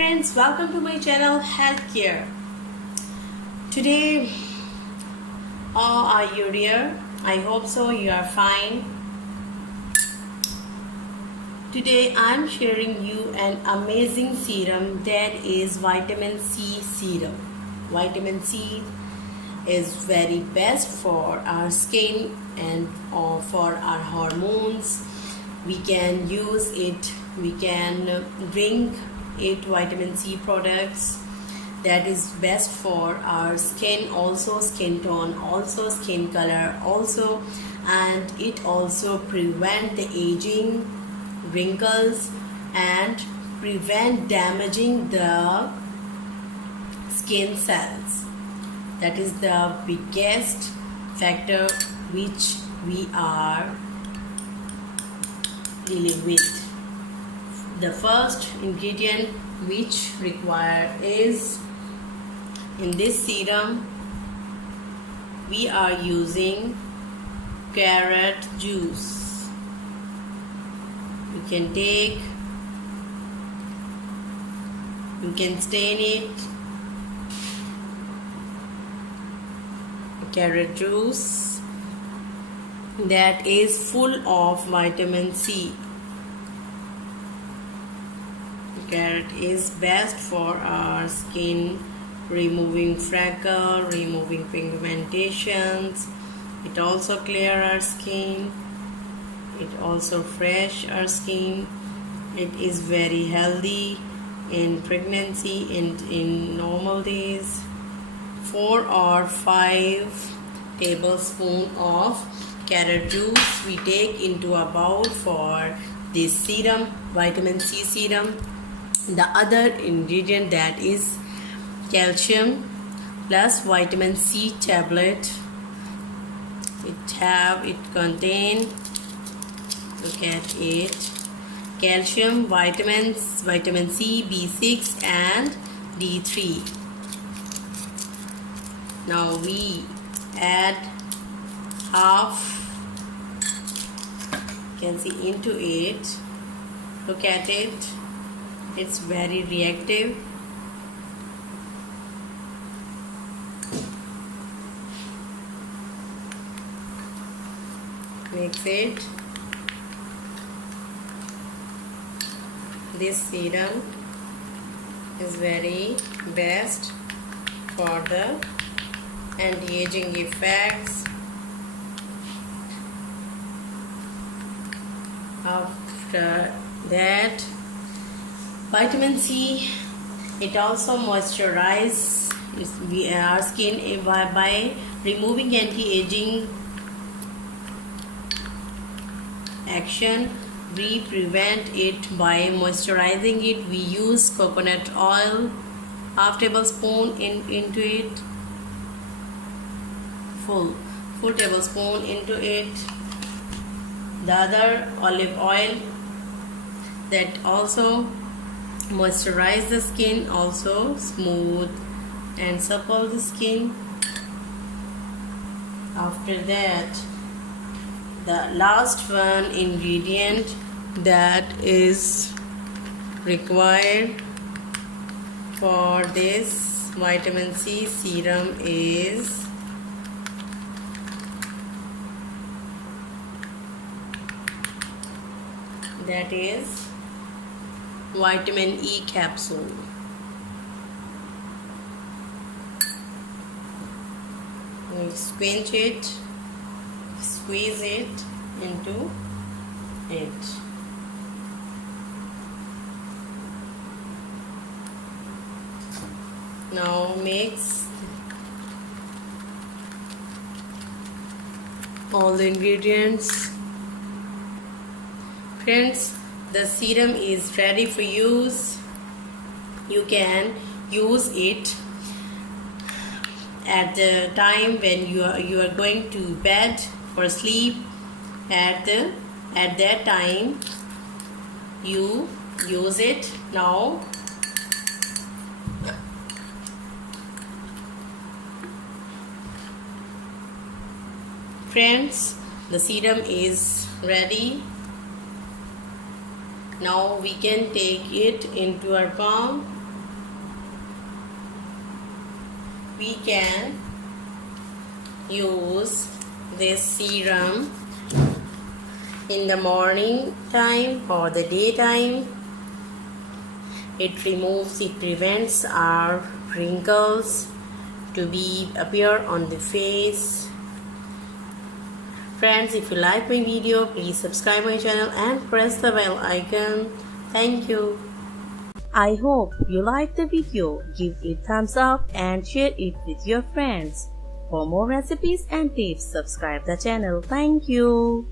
friends, welcome to my channel Healthcare. Today, how are you dear? I hope so you are fine. Today I am sharing you an amazing serum that is vitamin C serum. Vitamin C is very best for our skin and for our hormones. We can use it, we can drink it, vitamin C products that is best for our skin, also skin tone, also skin color also, and it also prevent the aging, wrinkles, and prevent damaging the skin cells. That is the biggest factor which we are dealing with. The first ingredient which require is, in this serum we are using carrot juice. You can take, you can stain it, carrot juice that is full of vitamin C. Carrot is best for our skin, removing freckle, removing pigmentations. It also clear our skin. It also fresh our skin. It is very healthy in pregnancy and in normal days. 4 or 5 tablespoons of carrot juice we take into a bowl for this serum, vitamin C serum. The other ingredient that is calcium plus vitamin C tablet. It contain, look at it, calcium, vitamins, vitamin C, B6 and D3. Now we add half, you can see, into it. Look at it, it's very reactive. Mix it. This serum is very best for the anti-aging effects. After that, vitamin C, it also moisturizes our skin by removing anti-aging action. We prevent it by moisturizing it. We use coconut oil, half tablespoon into it, full tablespoon into it. The other olive oil that also moisturize the skin, also smooth and supple the skin. After that, the last one ingredient that is required for this vitamin C serum is vitamin E capsule. We squeeze it, squeeze it into it. Now mix all the ingredients. Friends, the serum is ready for use. You can use it at the time when you are going to bed for sleep. At that time you use it. Now friends, the serum is ready. Now we can take it into our palm we can use this serum in the morning time or the daytime. It prevents our wrinkles to appear on the face. Friends, if you like my video, please subscribe my channel and press the bell icon. Thank you. I hope you liked the video. Give it thumbs up and share it with your friends. For more recipes and tips, subscribe the channel. Thank you.